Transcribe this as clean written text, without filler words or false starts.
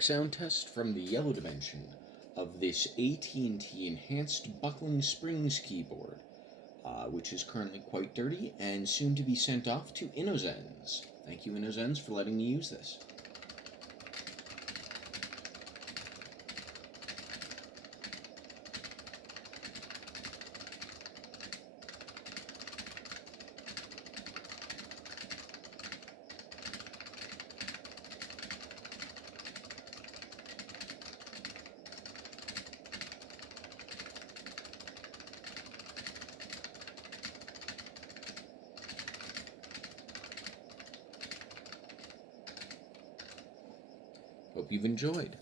Sound test from the yellow dimension of this AT&T Enhanced Buckling Springs keyboard, which is currently quite dirty and soon to be sent off to Innozens. Thank you, Innozens, for letting me use this. Hope you've enjoyed.